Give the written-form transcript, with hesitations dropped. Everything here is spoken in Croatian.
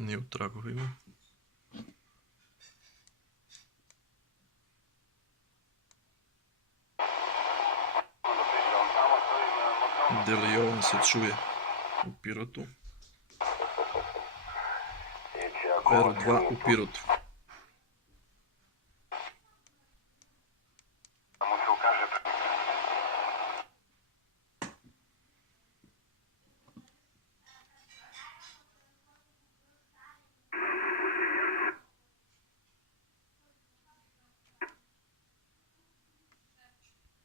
Nije u tragovima. De Leon se čuje u Pirotu. R2 u Pirotu.